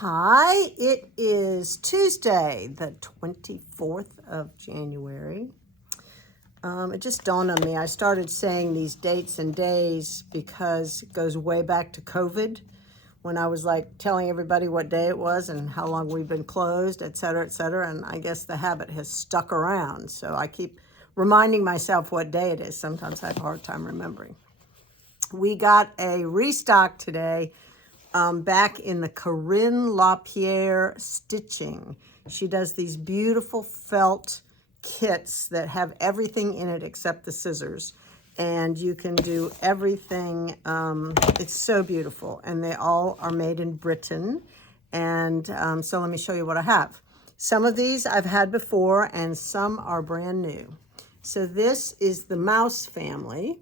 Hi, it is Tuesday, the 24th of January. It just dawned on me. I started saying these dates and days because it goes way back to COVID when I was like telling everybody what day it was and how long we've been closed, et cetera, and I guess the habit has stuck around. So I keep reminding myself what day it is. Sometimes I have a hard time remembering. We got a restock today. Back in the Corrine Lapierre stitching. She does these beautiful felt kits that have everything in it except the scissors. And you can do everything. It's so beautiful. And they all are made in Britain. And so let me show you what I have. Some of these I've had before and some are brand new. So this is the mouse family.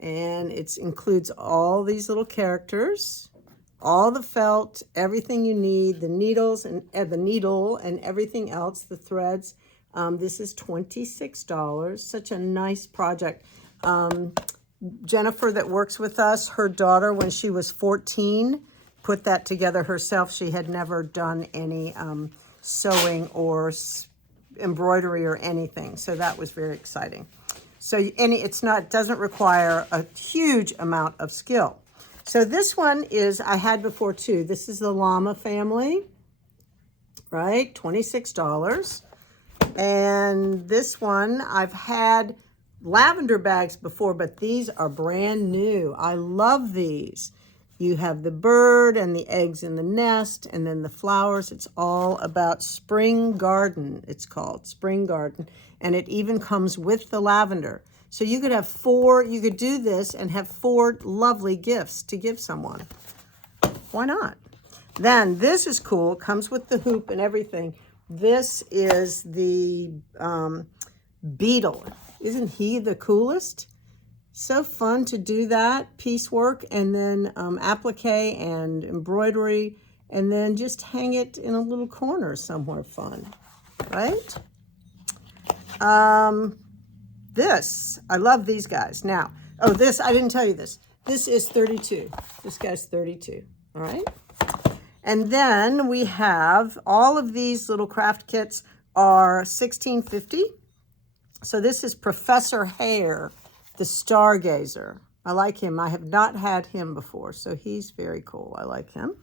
And it includes all these little characters. All the felt, everything you need, the needles and the needle and everything else, the threads. This is $26. Such a nice project. Jennifer that works with us, her daughter, when she was 14, put that together herself. She had never done any sewing or embroidery or anything. So that was very exciting. So it doesn't require a huge amount of skill. So this one I had before too. This is the llama family, right? $26. And this one, I've had lavender bags before, but these are brand new. I love these. You have the bird and the eggs in the nest and then the flowers. It's all about spring garden. It's called spring garden. And it even comes with the lavender. So you could have you could do this and have 4 lovely gifts to give someone. Why not? Then this is cool. It comes with the hoop and everything. This is the beetle. Isn't he the coolest? So fun to do that piecework and then applique and embroidery and then just hang it in a little corner somewhere fun, right? I love these guys. Now, I didn't tell you this. This is 32. This guy's 32, all right? And then we have all of these little craft kits are $16.50. So this is Professor Hare, the Stargazer. I like him. I have not had him before, so he's very cool. I like him.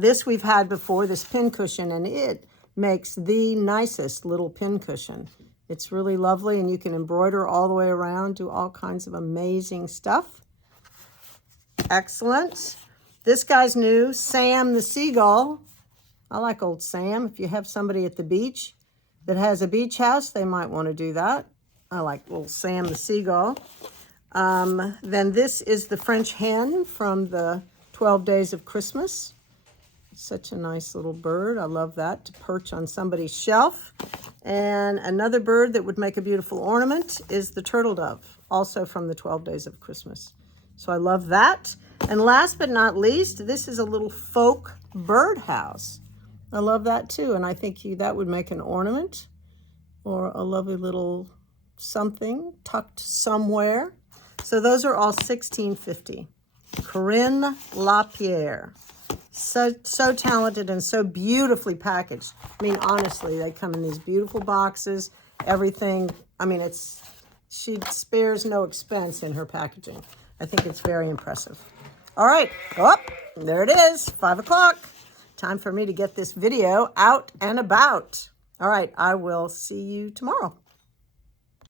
This we've had before, this pin cushion, and it makes the nicest little pin cushion. It's really lovely, and you can embroider all the way around, do all kinds of amazing stuff. Excellent. This guy's new, Sam the Seagull. I like old Sam. If you have somebody at the beach that has a beach house, they might want to do that. I like old Sam the Seagull. Then this is the French hen from the 12 Days of Christmas. Such a nice little bird. I love that to perch on somebody's shelf. And another bird that would make a beautiful ornament is the turtle dove, also from the 12 Days of Christmas. So I love that. And last but not least, this is a little folk birdhouse. I love that too. And I think that would make an ornament or a lovely little something tucked somewhere. So those are all $16.50. Corrine Lapierre. So talented and so beautifully packaged. I mean, honestly, they come in these beautiful boxes, everything. I mean, she spares no expense in her packaging. I think it's very impressive. All right, there it is, 5 o'clock. Time for me to get this video out and about. All right, I will see you tomorrow.